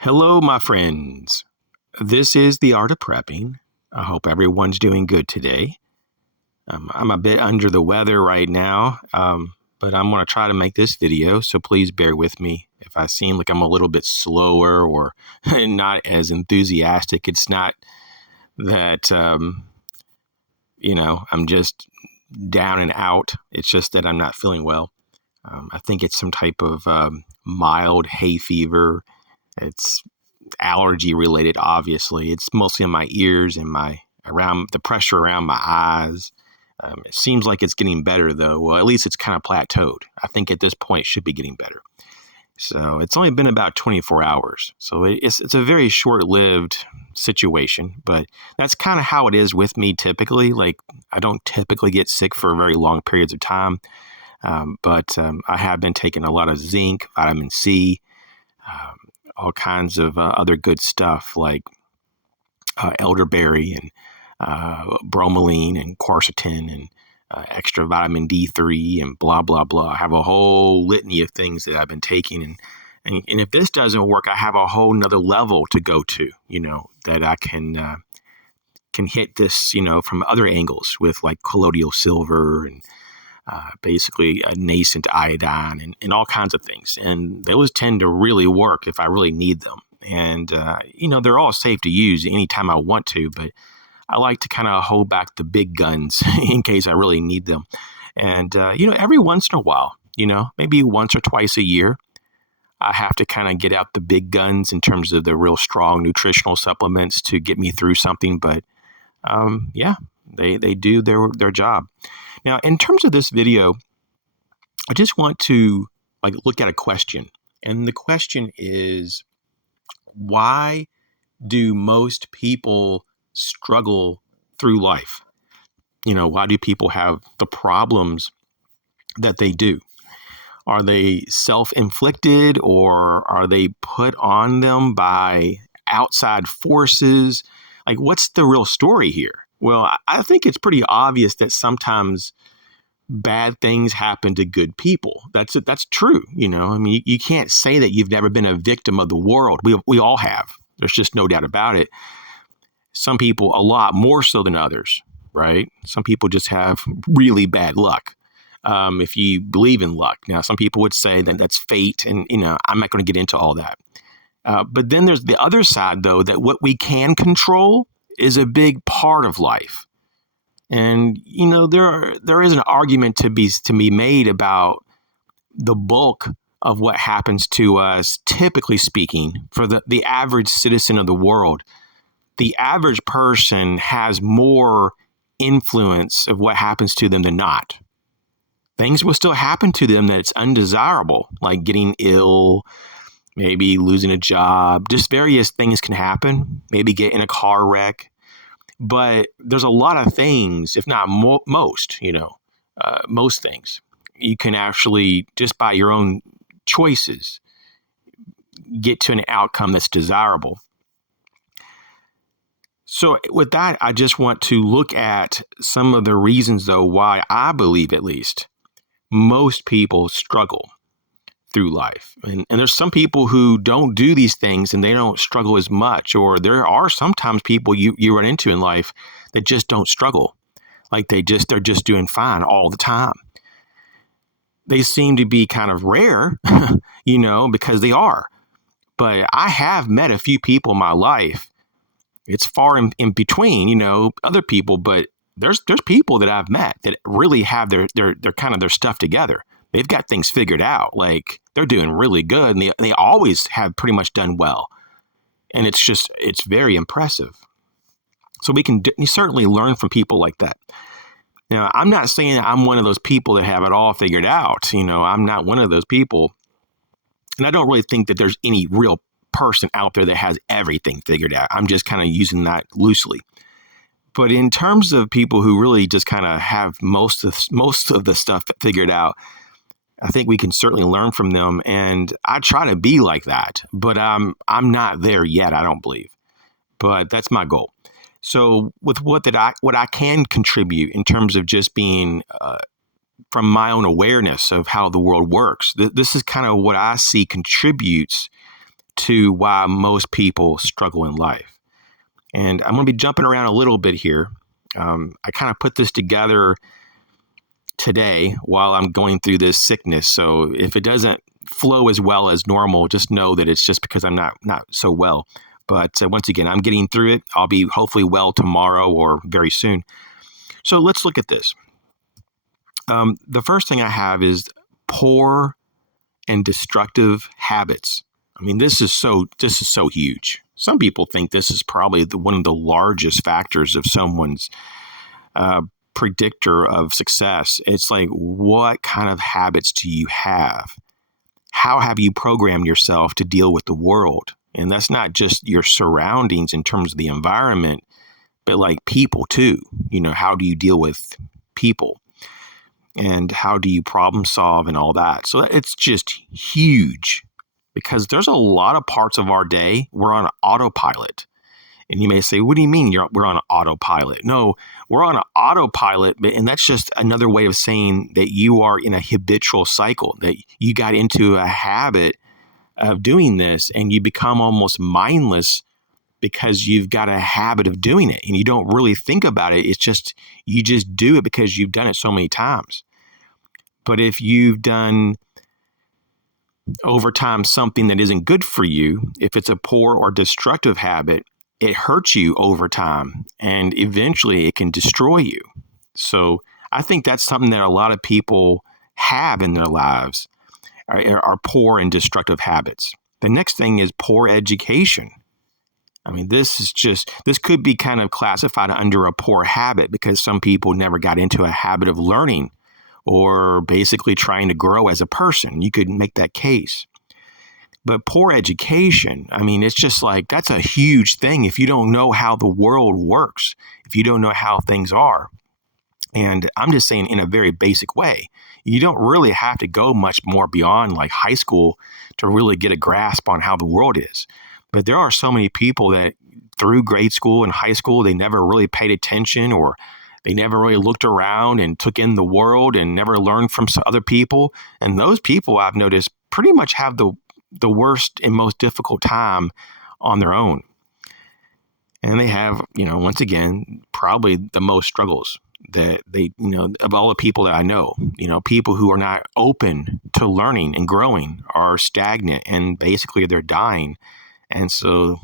Hello, my friends. This is The Art of Prepping. I hope everyone's doing good today. I'm a bit under the weather right now, but I'm going to try to make this video, so please bear with me. If I seem like I'm a little bit slower or not as enthusiastic, it's not that, I'm just down and out. It's just that I'm not feeling well. I think it's some type of mild hay fever. It's allergy related, obviously. It's mostly in my ears and around the pressure around my eyes. It seems like it's getting better, though. Well, at least it's kind of plateaued. I think at this point it should be getting better. So it's only been about 24 hours. So it's a very short-lived situation, but that's kind of how it is with me typically. Like, I don't typically get sick for very long periods of time, but I have been taking a lot of zinc, vitamin C, all kinds of other good stuff like elderberry and bromelain and quercetin and extra vitamin D3 and blah, blah, blah. I have a whole litany of things that I've been taking. And if this doesn't work, I have a whole nother level to go to, that I can hit this, from other angles with like colloidal silver and basically a nascent iodine and all kinds of things. And those tend to really work if I really need them. And, they're all safe to use anytime I want to, but I like to kind of hold back the big guns in case I really need them. And, every once in a while, maybe once or twice a year, I have to kind of get out the big guns in terms of the real strong nutritional supplements to get me through something. But, they do their job. Now, in terms of this video, I just want to look at a question. And the question is, why do most people struggle through life? Why do people have the problems that they do? Are they self-inflicted, or are they put on them by outside forces? What's the real story here? Well, I think it's pretty obvious that sometimes bad things happen to good people. That's true. I mean, you can't say that you've never been a victim of the world. We all have. There's just no doubt about it. Some people a lot more so than others, right? Some people just have really bad luck. If you believe in luck. Now, some people would say that that's fate, and, I'm not going to get into all that. But then there's the other side, though, that what we can control is a big part of life. And, there is an argument to be made about the bulk of what happens to us, typically speaking, for the average citizen of the world. The average person has more influence of what happens to them than not. Things will still happen to them that's undesirable, like getting ill, maybe losing a job. Just various things can happen, maybe get in a car wreck. But there's a lot of things, if not most things, you can actually, just by your own choices, get to an outcome that's desirable. So with that, I just want to look at some of the reasons, though, why I believe, at least, most people struggle through life. And there's some people who don't do these things and they don't struggle as much. Or there are sometimes people you run into in life that just don't struggle. They're just doing fine all the time. They seem to be kind of rare, because they are. But I have met a few people in my life. It's far in between, other people, but there's people that I've met that really have their kind of their stuff together. They've got things figured out. They're doing really good, and they always have pretty much done well. And it's very impressive. So we can certainly learn from people like that. Now, I'm not saying I'm one of those people that have it all figured out. I'm not one of those people. And I don't really think that there's any real person out there that has everything figured out. I'm just kind of using that loosely. But in terms of people who really just kind of have most of the stuff figured out, I think we can certainly learn from them. And I try to be like that, but I'm not there yet, I don't believe. But that's my goal. So with what I can contribute in terms of just being from my own awareness of how the world works, this is kind of what I see contributes to why most people struggle in life. And I'm going to be jumping around a little bit here. I kind of put this together today while I'm going through this sickness. So if it doesn't flow as well as normal, just know that it's just because I'm not so well. But once again, I'm getting through it. I'll be hopefully well tomorrow or very soon. So let's look at this. The first thing I have is poor and destructive habits. I mean, this is so huge. Some people think this is probably one of the largest factors of someone's predictor of success. It's like, what kind of habits do you have? How have you programmed yourself to deal with the world? And that's not just your surroundings in terms of the environment, but like people too. You know, how do you deal with people? And how do you problem solve and all that? So it's just huge because there's a lot of parts of our day we're on autopilot. And you may say, what do you mean we're on autopilot? No, we're on an autopilot, and that's just another way of saying that you are in a habitual cycle, that you got into a habit of doing this and you become almost mindless because you've got a habit of doing it and you don't really think about it. It's just, you just do it because you've done it so many times. But if you've done over time something that isn't good for you, if it's a poor or destructive habit, it hurts you over time and eventually it can destroy you. So I think that's something that a lot of people have in their lives are poor and destructive habits. The next thing is poor education. I mean, this could be kind of classified under a poor habit because some people never got into a habit of learning or basically trying to grow as a person. You could make that case. But poor education, I mean, it's just like, that's a huge thing if you don't know how the world works, if you don't know how things are. And I'm just saying in a very basic way, you don't really have to go much more beyond like high school to really get a grasp on how the world is. But there are so many people that through grade school and high school, they never really paid attention or they never really looked around and took in the world and never learned from some other people. And those people I've noticed pretty much have the worst and most difficult time on their own. And they have, once again, probably the most struggles that they, of all the people that I know, people who are not open to learning and growing are stagnant and basically they're dying. And so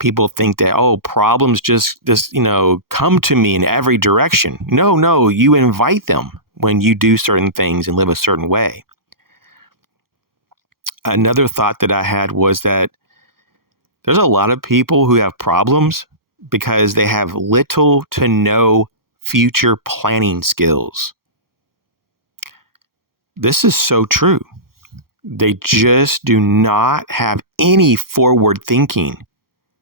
people think that, problems just come to me in every direction. No, you invite them when you do certain things and live a certain way. Another thought that I had was that there's a lot of people who have problems because they have little to no future planning skills. This is so true. They just do not have any forward thinking.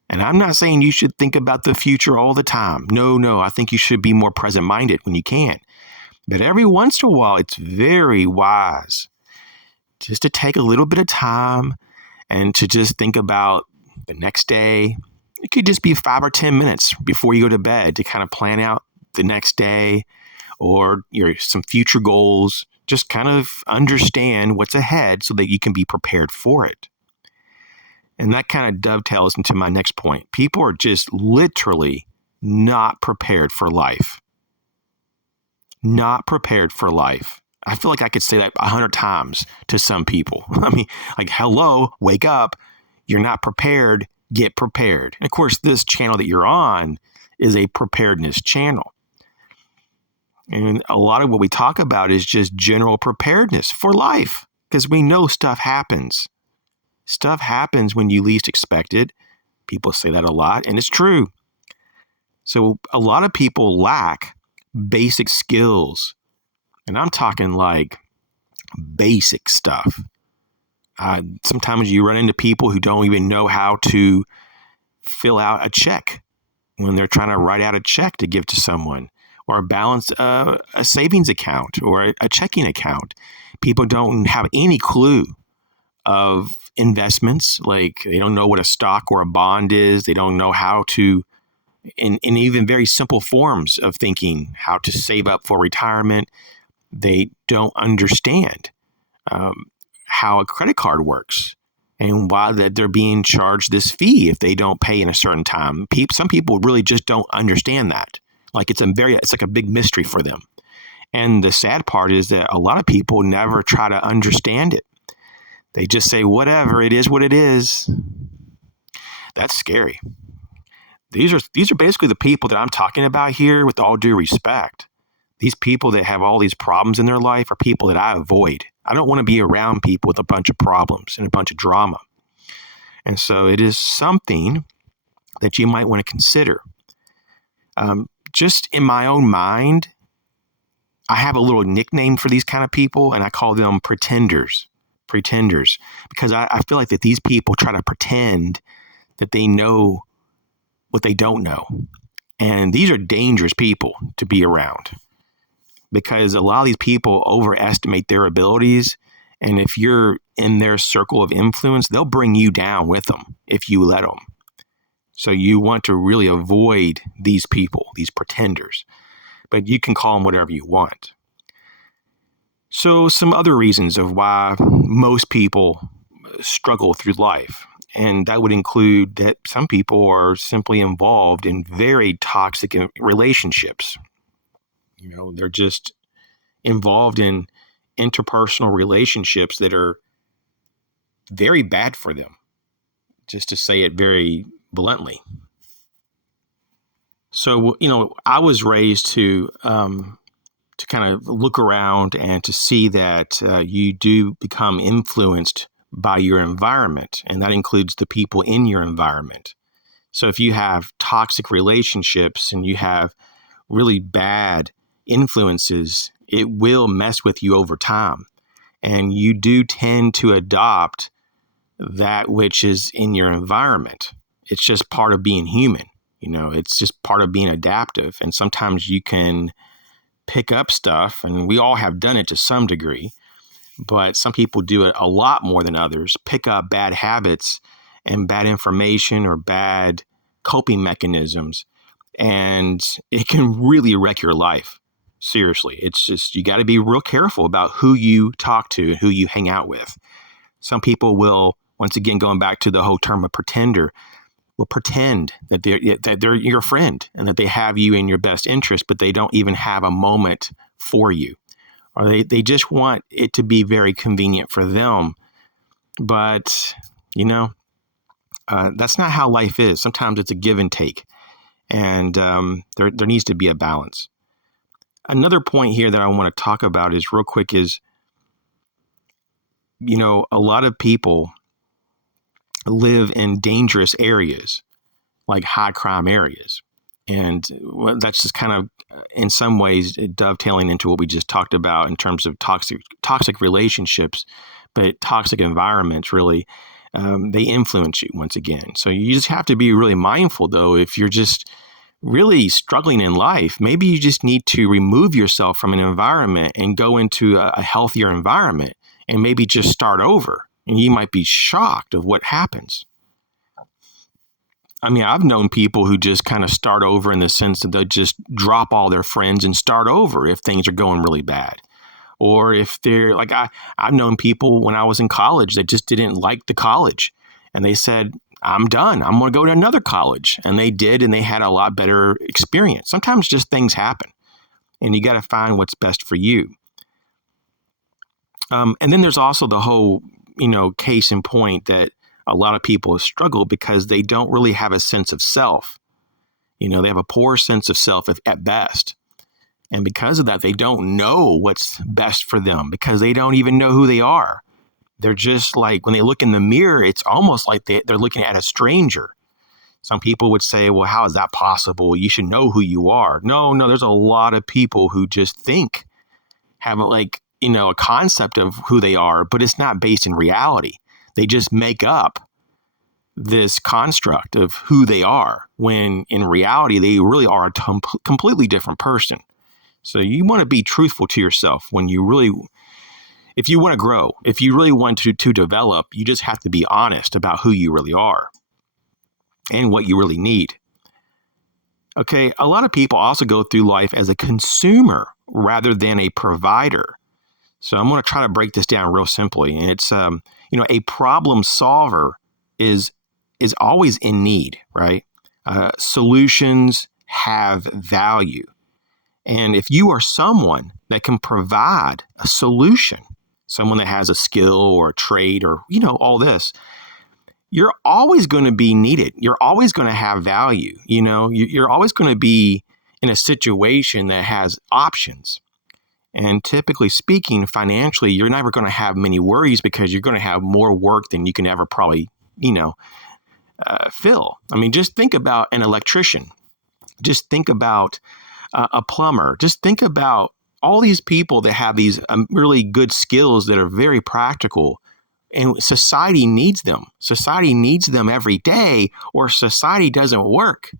And I'm not saying you should think about the future all the time. No, I think you should be more present-minded when you can. But every once in a while, it's very wise just to take a little bit of time and to just think about the next day. It could just be 5 or 10 minutes before you go to bed to kind of plan out the next day or some future goals. Just kind of understand what's ahead so that you can be prepared for it. And that kind of dovetails into my next point. People are just literally not prepared for life. Not prepared for life. I feel like I could say that 100 times to some people. I mean, like, hello, wake up. You're not prepared. Get prepared. And of course, this channel that you're on is a preparedness channel. And a lot of what we talk about is just general preparedness for life because we know stuff happens. Stuff happens when you least expect it. People say that a lot, and it's true. So a lot of people lack basic skills. And I'm talking like basic stuff. Sometimes you run into people who don't even know how to fill out a check when they're trying to write out a check to give to someone or balance a savings account or a checking account. People don't have any clue of investments. Like they don't know what a stock or a bond is. They don't know how to, in even very simple forms of thinking, how to save up for retirement. They don't understand how a credit card works. and why that they're being charged this fee if they don't pay in a certain time. Some people really just don't understand that. Like it's like a big mystery for them. And the sad part is that a lot of people never try to understand it. They just say, whatever, it is what it is. That's scary. These are basically the people that I'm talking about here, with all due respect. These people that have all these problems in their life are people that I avoid. I don't want to be around people with a bunch of problems and a bunch of drama. And so it is something that you might want to consider. Just in my own mind, I have a little nickname for these kind of people, and I call them pretenders. Pretenders. Because I feel like that these people try to pretend that they know what they don't know. And these are dangerous people to be around, because a lot of these people overestimate their abilities. And if you're in their circle of influence, they'll bring you down with them if you let them. So you want to really avoid these people, these pretenders. But you can call them whatever you want. So some other reasons of why most people struggle through life. And that would include that some people are simply involved in very toxic relationships. They're just involved in interpersonal relationships that are very bad for them, just to say it very bluntly. So, I was raised to kind of look around and to see that you do become influenced by your environment, and that includes the people in your environment. So if you have toxic relationships and you have really bad influences, it will mess with you over time. And you do tend to adopt that which is in your environment. It's just part of being human. It's just part of being adaptive. And sometimes you can pick up stuff, and we all have done it to some degree, but some people do it a lot more than others, pick up bad habits and bad information or bad coping mechanisms, and it can really wreck your life. Seriously, it's just, you got to be real careful about who you talk to and who you hang out with. Some people will, once again, going back to the whole term of pretender, will pretend that they're your friend and that they have you in your best interest, but they don't even have a moment for you. Or they just want it to be very convenient for them. But, that's not how life is. Sometimes it's a give and take. And there needs to be a balance. Another point here that I want to talk about is real quick is, a lot of people live in dangerous areas, like high crime areas. And that's just kind of, in some ways, dovetailing into what we just talked about in terms of toxic relationships, but toxic environments, really, they influence you once again. So you just have to be really mindful, though, if you're just really struggling in life, maybe you just need to remove yourself from an environment and go into a healthier environment and maybe just start over. And you might be shocked of what happens. I mean, I've known people who just kind of start over in the sense that they'll just drop all their friends and start over if things are going really bad. Or if they're like, I've known people when I was in college that just didn't like the college. And they said, I'm done. I'm going to go to another college. And they did, and they had a lot better experience. Sometimes just things happen, and you got to find what's best for you. And then there's also the whole, case in point that a lot of people struggle because they don't really have a sense of self. They have a poor sense of self at best. And because of that, they don't know what's best for them because they don't even know who they are. They're just like, when they look in the mirror, it's almost like they're looking at a stranger. Some people would say, well, how is that possible? You should know who you are. No, there's a lot of people who just have a concept of who they are, but it's not based in reality. They just make up this construct of who they are, when in reality, they really are a completely different person. So you want to be truthful to yourself if you want to grow, if you really want to develop, you just have to be honest about who you really are and what you really need. Okay, a lot of people also go through life as a consumer rather than a provider. So I'm going to try to break this down real simply. And it's A problem solver is always in need, right? Solutions have value. And if you are someone that can provide a solution, someone that has a skill or a trade or, all this, you're always going to be needed. You're always going to have value. You're always going to be in a situation that has options. And typically speaking, financially, you're never going to have many worries because you're going to have more work than you can ever probably, fill. I mean, just think about an electrician. Just think about a plumber. Just think about all these people that have these really good skills that are very practical. And society needs them. Society needs them every day, or society doesn't work.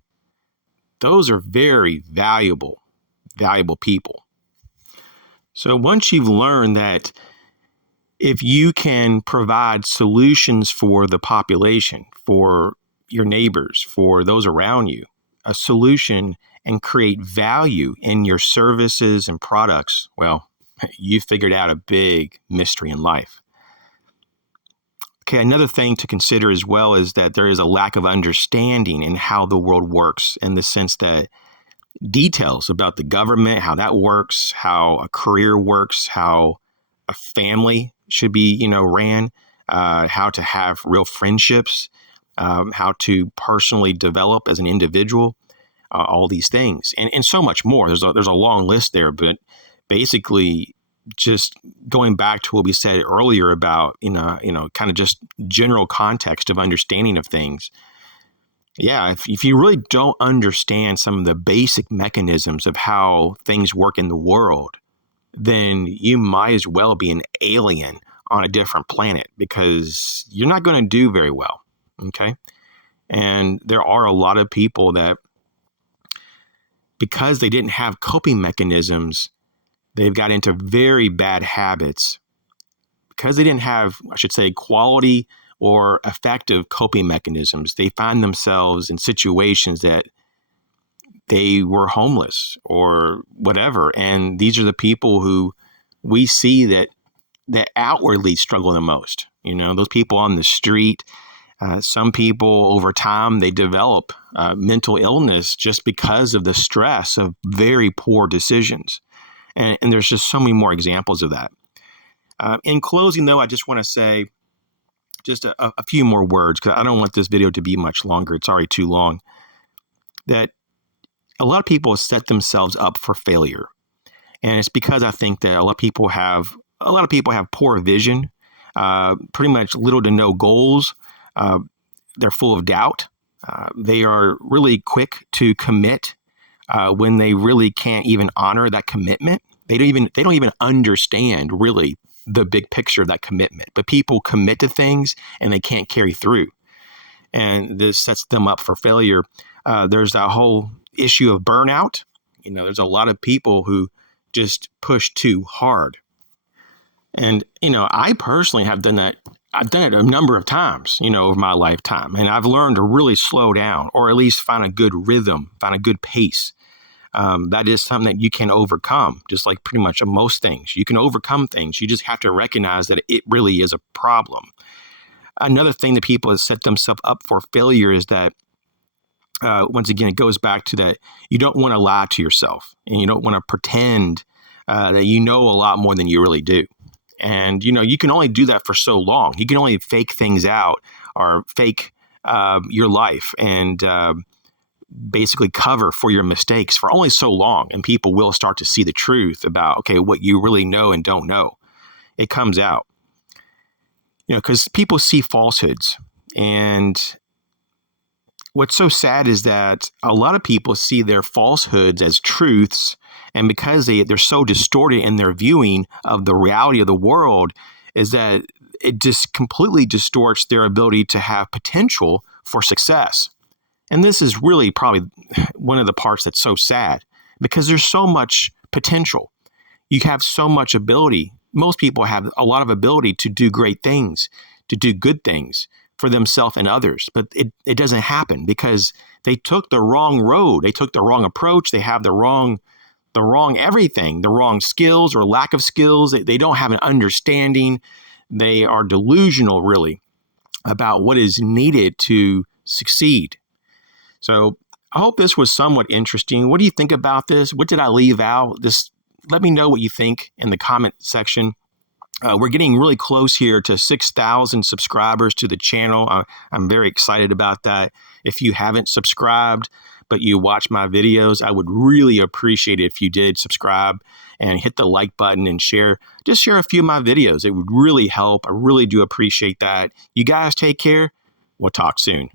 Those are very valuable people. So once you've learned that if you can provide solutions for the population, for your neighbors, for those around you, a solution, and create value in your services and products, well, you figured out a big mystery in life. Okay, another thing to consider as well is that there is a lack of understanding in how the world works, in the sense that details about the government, how that works, how a career works, how a family should be, ran, how to have real friendships, how to personally develop as an individual, all these things, and so much more. There's a long list there, but basically, just going back to what we said earlier about, kind of just general context of understanding of things. Yeah, if you really don't understand some of the basic mechanisms of how things work in the world, then you might as well be an alien on a different planet, because you're not going to do very well. Okay. And there are a lot of people that, because they didn't have coping mechanisms, they've got into very bad habits. Because they didn't have, I should say, quality or effective coping mechanisms, they find themselves in situations that they were homeless or whatever. And these are the people who we see that outwardly struggle the most. Those people on the street. Some people over time, they develop mental illness just because of the stress of very poor decisions. And there's just so many more examples of that. In closing, though, I just want to say just a few more words, because I don't want this video to be much longer. It's already too long. That a lot of people set themselves up for failure. And it's because I think that a lot of people have poor vision, pretty much little to no goals. They're full of doubt. They are really quick to commit when they really can't even honor that commitment. They don't even understand really the big picture of that commitment. But people commit to things and they can't carry through, and this sets them up for failure. There's that whole issue of burnout. There's a lot of people who just push too hard, and I personally have done that. I've done it a number of times, over my lifetime, and I've learned to really slow down, or at least find a good rhythm, find a good pace. That is something that you can overcome, just like pretty much most things. You can overcome things. You just have to recognize that it really is a problem. Another thing that people have set themselves up for failure is that, once again, it goes back to that you don't want to lie to yourself, and you don't want to pretend that you know a lot more than you really do. And, you can only do that for so long. You can only fake things out, or fake your life, and basically cover for your mistakes for only so long. And people will start to see the truth about, okay, what you really know and don't know. It comes out, because people see falsehoods. And what's so sad is that a lot of people see their falsehoods as truths. And because they're so distorted in their viewing of the reality of the world, is that it just completely distorts their ability to have potential for success. And this is really probably one of the parts that's so sad, because there's so much potential. You have so much ability. Most people have a lot of ability to do great things, to do good things for themselves and others. But it doesn't happen because they took the wrong road. They took the wrong approach. They have the wrong everything, the wrong skills or lack of skills. They don't have an understanding. They are delusional, really, about what is needed to succeed. So I hope this was somewhat interesting. What do you think about this? What did I leave out? Let me know what you think in the comment section. We're getting really close here to 6,000 subscribers to the channel. I'm very excited about that. If you haven't subscribed, but you watch my videos, I would really appreciate it if you did subscribe and hit the like button and just share a few of my videos. It would really help. I really do appreciate that. You guys take care. We'll talk soon.